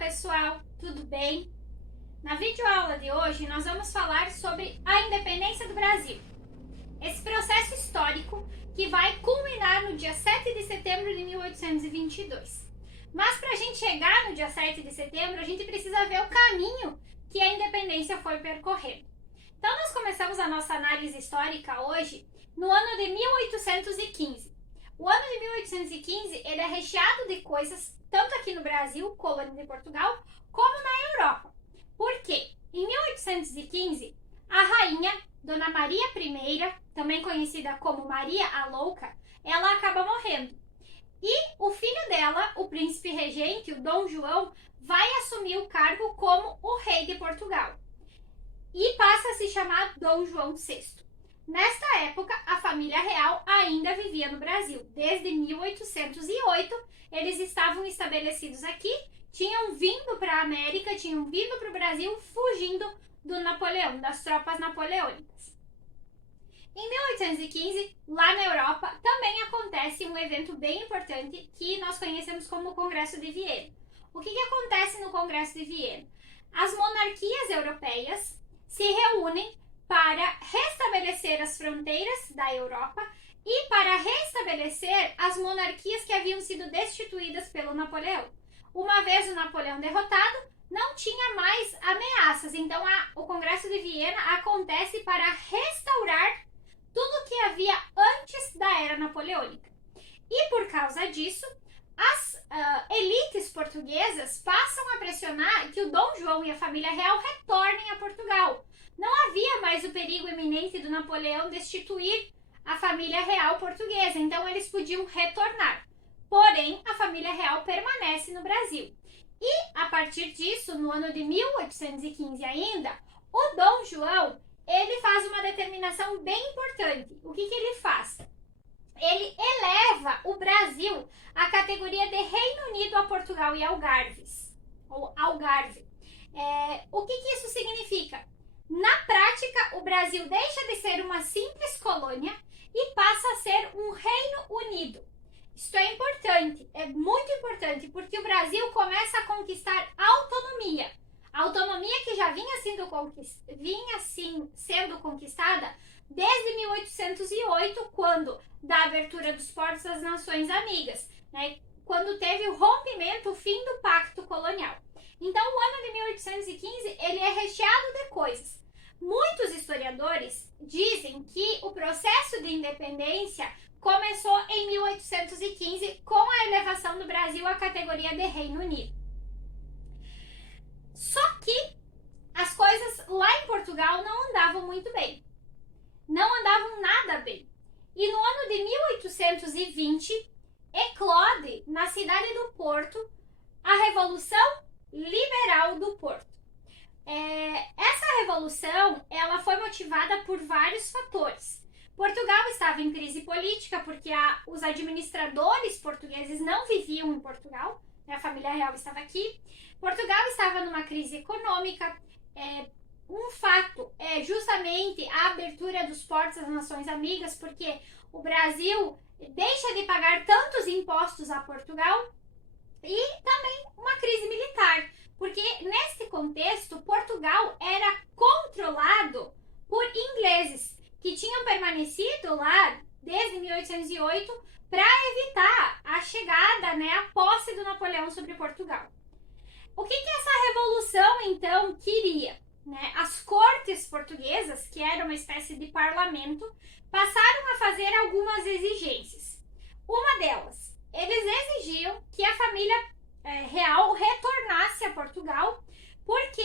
pessoal, tudo bem? Na videoaula de hoje nós vamos falar sobre a independência do Brasil. Esse processo histórico que vai culminar no dia 7 de setembro de 1822. Mas para a gente chegar no dia 7 de setembro, a gente precisa ver o caminho que a independência foi percorrendo. Então nós começamos a nossa análise histórica hoje no ano de 1815. O ano de 1815 ele é recheado de coisas, tanto aqui no Brasil, colônia de Portugal, como na Europa. Por quê? Em 1815, a rainha Dona Maria I, também conhecida como Maria a Louca, ela acaba morrendo. E o filho dela, o príncipe regente, o Dom João, vai assumir o cargo como o rei de Portugal. E passa a se chamar Dom João VI. Nesta época, a família real ainda vivia no Brasil. Desde 1808, eles estavam estabelecidos aqui, tinham vindo para a América, tinham vindo para o Brasil fugindo do Napoleão, das tropas napoleônicas. Em 1815, lá na Europa, também acontece um evento bem importante que nós conhecemos como o Congresso de Viena. O que acontece no Congresso de Viena? As monarquias europeias se reúnem para restabelecer as fronteiras da Europa e para restabelecer as monarquias que haviam sido destituídas pelo Napoleão. Uma vez o Napoleão derrotado, não tinha mais ameaças, então o Congresso de Viena acontece para restaurar tudo que havia antes da era napoleônica. E por causa disso, as elites portuguesas passam a pressionar que o Dom João e a família real retornem a Portugal. Não havia mais o perigo iminente do Napoleão destituir a família real portuguesa, então eles podiam retornar. Porém, a família real permanece no Brasil. E, a partir disso, no ano de 1815 ainda, o Dom João, ele faz uma determinação bem importante. O que ele faz? Ele eleva o Brasil à categoria de Reino Unido a Portugal e Algarves, ou Algarve. O que isso significa? Na prática, o Brasil deixa de ser uma simples colônia e passa a ser um Reino Unido. Isso é importante, é muito importante, porque o Brasil começa a conquistar autonomia. A autonomia que já vinha sendo conquistada desde 1808, quando da abertura dos portos às Nações Amigas, né? Quando teve o rompimento, o fim do pacto colonial. Então, o ano de 1815 ele é recheado de coisas. Muitos historiadores dizem que o processo de independência começou em 1815 com a elevação do Brasil à categoria de Reino Unido. Só que as coisas lá em Portugal não andavam muito bem. Não andavam nada bem. E no ano de 1820, eclode na cidade do Porto a Revolução Liberal do Porto. Essa revolução ela foi motivada por vários fatores. Portugal estava em crise política porque os administradores portugueses não viviam em Portugal, né? A família real estava aqui. Portugal estava numa crise econômica. Um fato é justamente a abertura dos portos às Nações Amigas, porque o Brasil deixa de pagar tantos impostos a Portugal, e também uma crise militar, porque nesse contexto Portugal era controlado por ingleses que tinham permanecido lá desde 1808 para evitar a chegada, né, a posse do Napoleão sobre Portugal. O que essa revolução então queria? Né? As cortes portuguesas, que eram uma espécie de parlamento, passaram a fazer algumas exigências. Uma delas, eles exigiam que a família real retornasse a Portugal, porque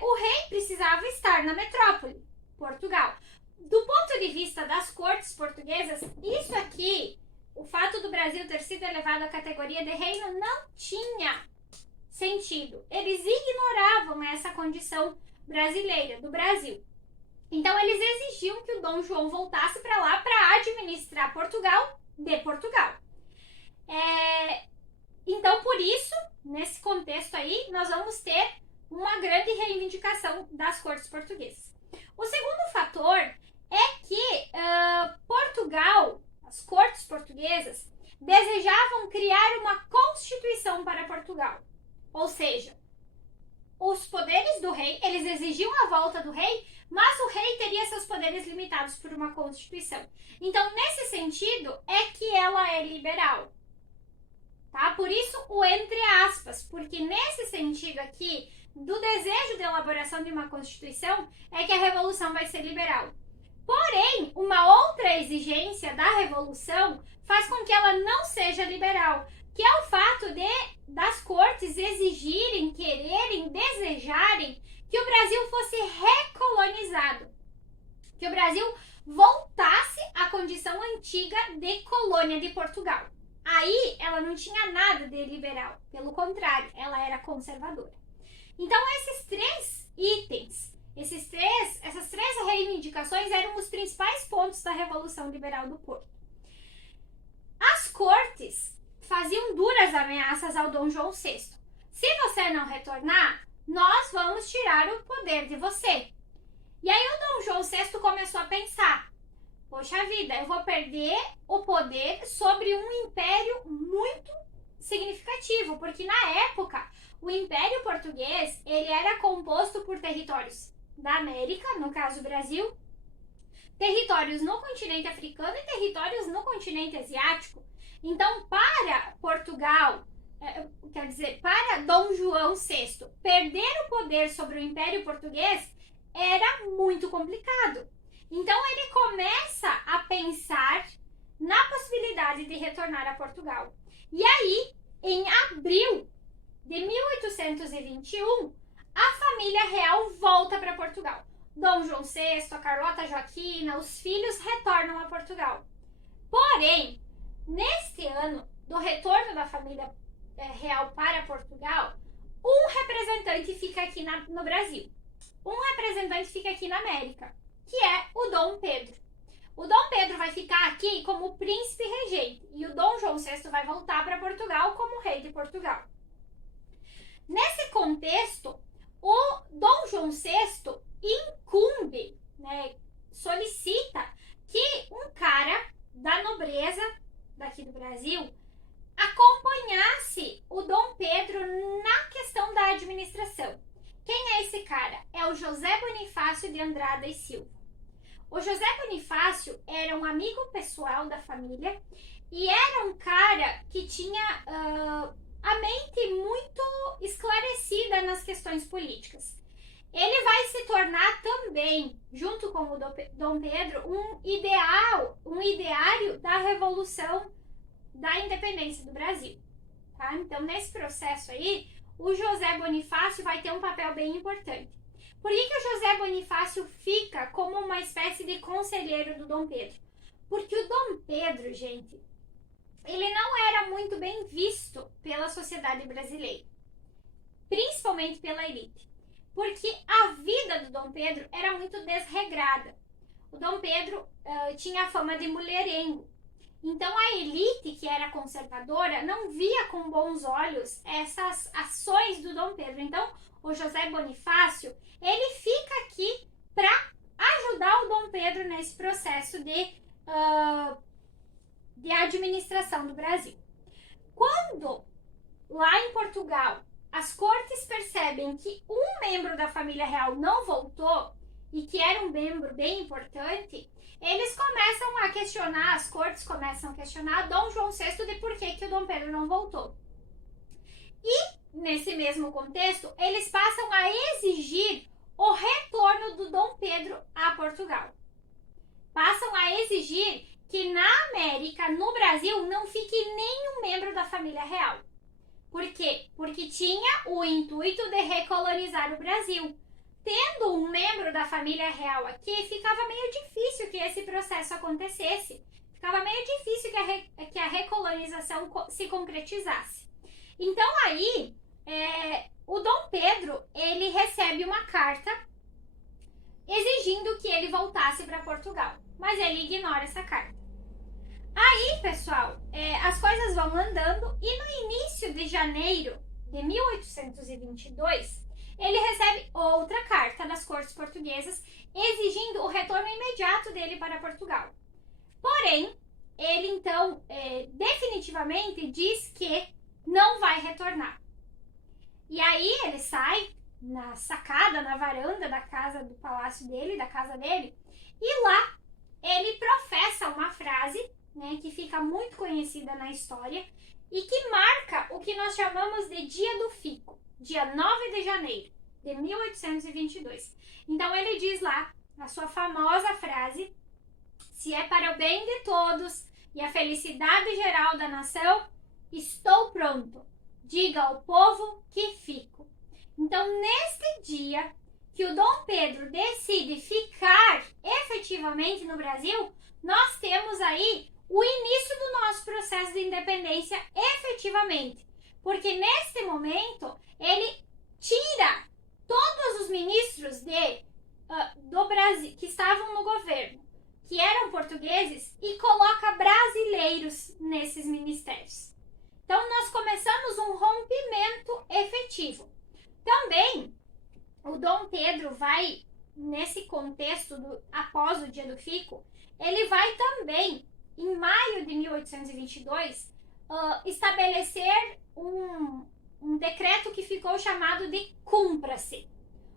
o rei precisava estar na metrópole, Portugal. Do ponto de vista das cortes portuguesas, isso aqui, o fato do Brasil ter sido elevado à categoria de reino, não tinha sentido. Eles ignoravam essa condição brasileira, do Brasil. Então, eles exigiam que o Dom João voltasse para lá para administrar Portugal de Portugal. Então, por isso, nesse contexto aí, nós vamos ter uma grande reivindicação das cortes portuguesas. O segundo fator é que Portugal, as cortes portuguesas, desejavam criar uma constituição para Portugal. Ou seja, os poderes do rei, eles exigiam a volta do rei, mas o rei teria seus poderes limitados por uma constituição. Então, nesse sentido, é que ela é liberal. Tá? Por isso, o entre aspas, porque nesse sentido aqui, do desejo de elaboração de uma constituição, é que a revolução vai ser liberal. Porém, uma outra exigência da revolução faz com que ela não seja liberal, que é o fato das cortes exigirem, quererem, desejarem que o Brasil fosse recolonizado, que o Brasil voltasse à condição antiga de colônia de Portugal. Aí ela não tinha nada de liberal, pelo contrário, ela era conservadora. Então esses três itens, essas três reivindicações eram os principais pontos da Revolução Liberal do Porto. As cortes faziam duras ameaças ao Dom João VI. Se você não retornar, nós vamos tirar o poder de você. E aí o Dom João VI começou a pensar, poxa vida, eu vou perder o poder sobre um império muito significativo, porque na época o Império Português ele era composto por territórios da América, no caso Brasil, territórios no continente africano e territórios no continente asiático. Então, para Portugal, quer dizer, para Dom João VI perder o poder sobre o Império Português era muito complicado. Então, ele começa a pensar na possibilidade de retornar a Portugal. E aí, em abril de 1821, a família real volta para Portugal. Dom João VI, a Carlota Joaquina, os filhos retornam a Portugal. Porém, neste ano do retorno da família real para Portugal, um representante fica aqui no Brasil. Um representante fica aqui na América, que é o Dom Pedro. O Dom Pedro vai ficar aqui como príncipe regente e o Dom João VI vai voltar para Portugal como rei de Portugal. Nesse contexto, o Dom João VI incumbe, solicita que um cara da nobreza daqui do Brasil acompanhasse o Dom Pedro na questão da administração. Quem é esse cara? É o José Bonifácio de Andrada e Silva. O José Bonifácio era um amigo pessoal da família e era um cara que tinha a mente muito esclarecida nas questões políticas. Ele vai se tornar também, junto com o Dom Pedro, um ideário da Revolução da Independência do Brasil. Tá? Então, nesse processo aí, o José Bonifácio vai ter um papel bem importante. Por que o José Bonifácio fica como uma espécie de conselheiro do Dom Pedro? Porque o Dom Pedro, gente, ele não era muito bem visto pela sociedade brasileira, principalmente pela elite. Porque a vida do Dom Pedro era muito desregrada. O Dom Pedro tinha a fama de mulherengo. Então a elite, que era conservadora, não via com bons olhos essas ações do Dom Pedro. Então o José Bonifácio, ele fica aqui para ajudar o Dom Pedro nesse processo de administração do Brasil. Quando lá em Portugal as cortes percebem que um membro da família real não voltou e que era um membro bem importante, eles começam a questionar, as cortes começam a questionar Dom João VI de por que o Dom Pedro não voltou. E, nesse mesmo contexto, eles passam a exigir o retorno do Dom Pedro a Portugal. Passam a exigir que na América, no Brasil, não fique nenhum membro da família real. Por quê? Porque tinha o intuito de recolonizar o Brasil. Tendo um membro da família real aqui, ficava meio difícil que esse processo acontecesse. Ficava meio difícil que a recolonização se concretizasse. Então aí, o Dom Pedro, ele recebe uma carta exigindo que ele voltasse para Portugal. Mas ele ignora essa carta. Aí, pessoal, as coisas vão andando e no início de janeiro de 1822, ele recebe outra carta das cortes portuguesas exigindo o retorno imediato dele para Portugal. Porém, ele então definitivamente diz que não vai retornar. E aí ele sai na sacada, na varanda da casa do palácio dele, da casa dele, e lá ele professa uma frase, né, que fica muito conhecida na história e que marca o que nós chamamos de Dia do Fico, dia 9 de janeiro de 1822. Então ele diz lá a sua famosa frase: se é para o bem de todos e a felicidade geral da nação, estou pronto. Diga ao povo que fico. Então, neste dia que o Dom Pedro decide ficar efetivamente no Brasil, nós temos aí o início do nosso processo de independência efetivamente. Porque neste momento, ele tira todos os ministros do Brasil que estavam no governo, que eram portugueses, e coloca brasileiros nesses ministérios. Então, nós começamos um rompimento efetivo. Também, o Dom Pedro vai, nesse contexto após o Dia do Fico, ele vai também, em maio de 1822, estabelecer um decreto que ficou chamado de Cumpra-se.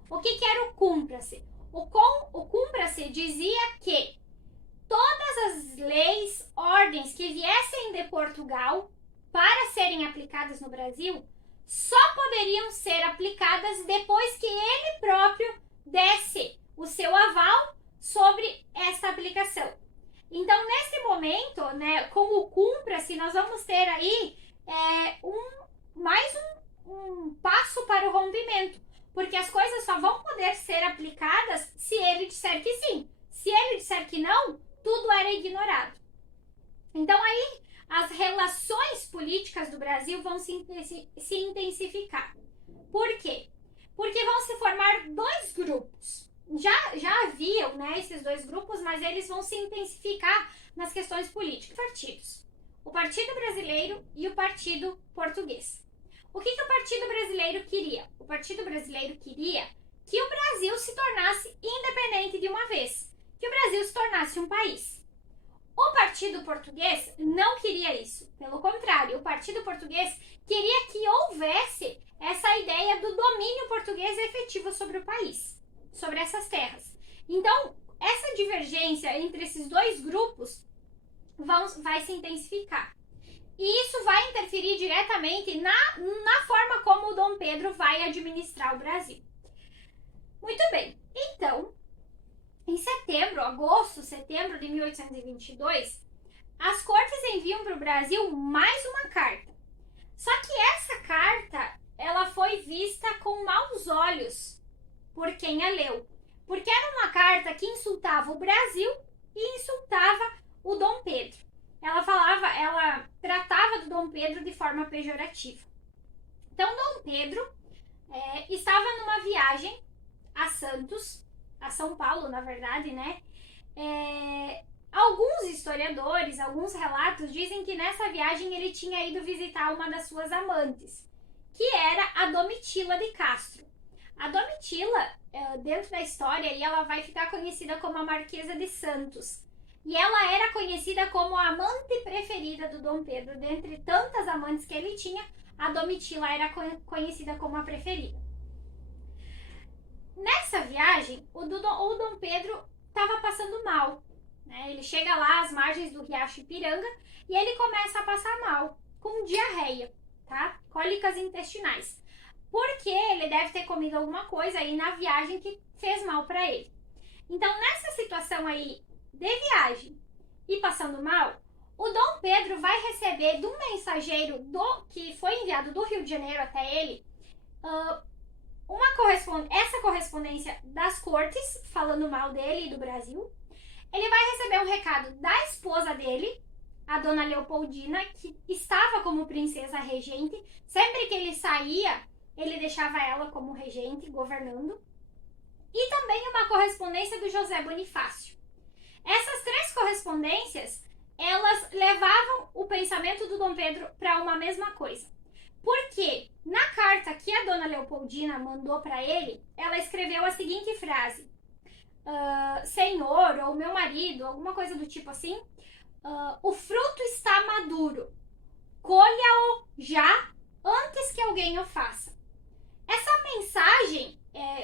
O que era o Cumpra-se? O Cumpra-se dizia que todas as leis, ordens que viessem de Portugal para serem aplicadas no Brasil só poderiam ser aplicadas depois que ele próprio desse o seu aval sobre essa aplicação. Então, nesse momento, né, com o Cumpra-se, nós vamos ter aí mais um passo para o rompimento, porque as coisas só vão poder ser aplicadas se ele disser que sim. Se ele disser que não, tudo era ignorado. Então, aí, as relações políticas do Brasil vão se intensificar. Por quê? Porque vão se formar dois grupos. Já haviam, né, esses dois grupos, mas eles vão se intensificar nas questões políticas. Partidos. O Partido Brasileiro e o Partido Português. O que o Partido Brasileiro queria? O Partido Brasileiro queria que o Brasil se tornasse independente de uma vez. Que o Brasil se tornasse um país. O Partido Português não queria isso. Pelo contrário, o Partido Português queria que houvesse essa ideia do domínio português efetivo sobre o país, sobre essas terras. Então, essa divergência entre esses dois grupos vai se intensificar. E isso vai interferir diretamente na forma como o Dom Pedro vai administrar o Brasil. Muito bem, então, em setembro de 1822, as cortes enviam para o Brasil mais uma carta. Só que essa carta, ela foi vista com maus olhos por quem a leu. Porque era uma carta que insultava o Brasil e insultava o Dom Pedro. Ela tratava do Dom Pedro de forma pejorativa. Então, Dom Pedro estava numa viagem a Santos, a São Paulo, na verdade, né? Alguns historiadores, alguns relatos dizem que nessa viagem ele tinha ido visitar uma das suas amantes, que era a Domitila de Castro. A Domitila, dentro da história, ela vai ficar conhecida como a Marquesa de Santos. E ela era conhecida como a amante preferida do Dom Pedro. Dentre tantas amantes que ele tinha, a Domitila era conhecida como a preferida. Nessa viagem, o Dom Pedro estava passando mal. Né? Ele chega lá às margens do Riacho Ipiranga e ele começa a passar mal, com diarreia, tá? Cólicas intestinais. Porque ele deve ter comido alguma coisa aí na viagem que fez mal para ele. Então, nessa situação aí de viagem e passando mal, o Dom Pedro vai receber do mensageiro que foi enviado do Rio de Janeiro até ele essa correspondência das cortes, falando mal dele e do Brasil. Ele vai receber um recado da esposa dele, a Dona Leopoldina, que estava como princesa regente. Sempre que ele saía, ele deixava ela como regente, governando. E também uma correspondência do José Bonifácio. Essas três correspondências, elas levavam o pensamento do Dom Pedro para uma mesma coisa. Porque na carta que a Dona Leopoldina mandou para ele, ela escreveu a seguinte frase: Senhor, ou meu marido, alguma coisa do tipo assim, o fruto está maduro, colha-o já antes que alguém o faça. Essa mensagem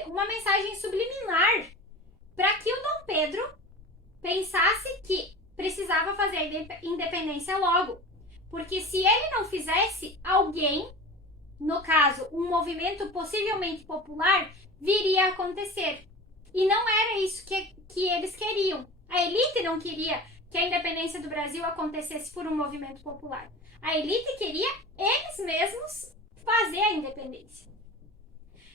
uma mensagem subliminar para que o Dom Pedro pensasse que precisava fazer a independência logo. Porque se ele não fizesse, alguém, no caso, um movimento possivelmente popular, viria a acontecer. E não era isso que eles queriam. A elite não queria que a independência do Brasil acontecesse por um movimento popular. A elite queria eles mesmos fazer a independência.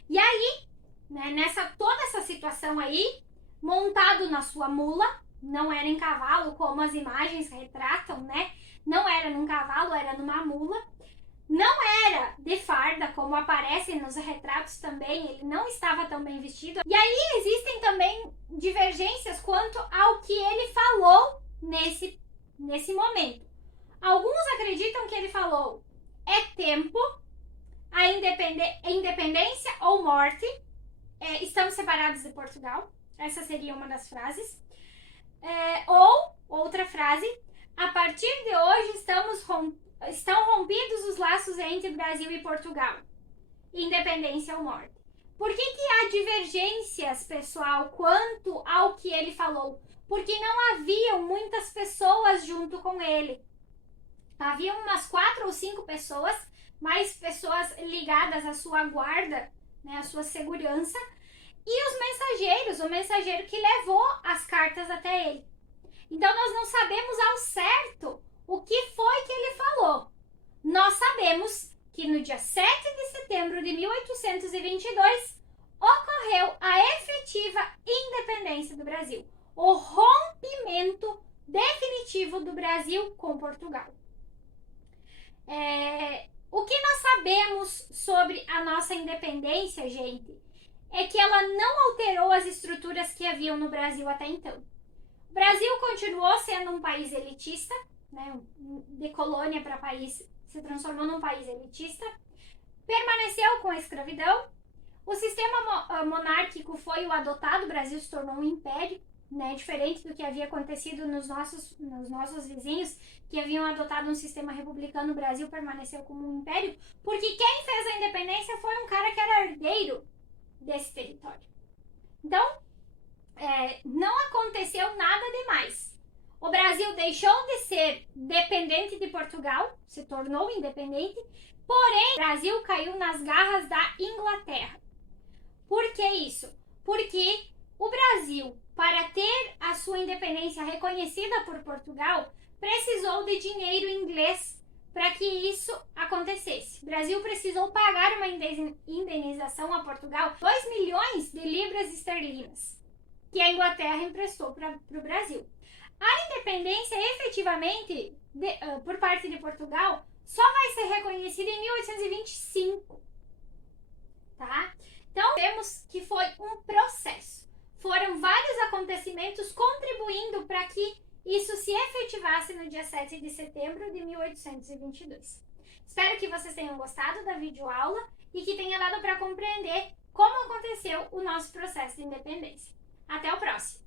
E aí, né, toda essa situação aí, montado na sua mula, não era em cavalo, como as imagens retratam, né? Não era num cavalo, era numa mula. Não era de farda, como aparece nos retratos também, ele não estava tão bem vestido. E aí existem também divergências quanto ao que ele falou nesse momento. Alguns acreditam que ele falou: é tempo, a independência ou morte, estamos separados de Portugal. Essa seria uma das frases. Ou outra frase: a partir de hoje estão rompidos os laços entre Brasil e Portugal. Independência ou morte. Por que há divergências, pessoal, quanto ao que ele falou? Porque não haviam muitas pessoas junto com ele. Havia umas 4 ou 5 pessoas, mais pessoas ligadas à sua guarda, né, à sua segurança, e os mensageiros, o mensageiro que levou as cartas até ele. Então nós não sabemos ao certo o que foi que ele falou. Nós sabemos que no dia 7 de setembro de 1822 ocorreu a efetiva independência do Brasil, o rompimento definitivo do Brasil com Portugal. O que nós sabemos sobre a nossa independência, gente, é que ela não alterou as estruturas que haviam no Brasil até então. O Brasil continuou sendo um país elitista, né, de colônia para país, se transformou num país elitista, permaneceu com a escravidão, o sistema monárquico foi o adotado, o Brasil se tornou um império, né, diferente do que havia acontecido nos nossos vizinhos, que haviam adotado um sistema republicano. O Brasil permaneceu como um império, porque quem fez a independência foi um cara que era herdeiro desse território. Então, não aconteceu nada demais. O Brasil deixou de ser dependente de Portugal, se tornou independente, porém o Brasil caiu nas garras da Inglaterra. Por que isso? Porque o Brasil, para ter a sua independência reconhecida por Portugal, precisou de dinheiro inglês para que isso acontecesse. O Brasil precisou pagar uma indenização a Portugal, 2 milhões de libras esterlinas, que a Inglaterra emprestou para o Brasil. A independência, efetivamente, por parte de Portugal, só vai ser reconhecida em 1825, tá? Então, vemos que foi um processo. Foram vários acontecimentos contribuindo para que isso se efetivasse no dia 7 de setembro de 1822. Espero que vocês tenham gostado da videoaula e que tenha dado para compreender como aconteceu o nosso processo de independência. Até o próximo!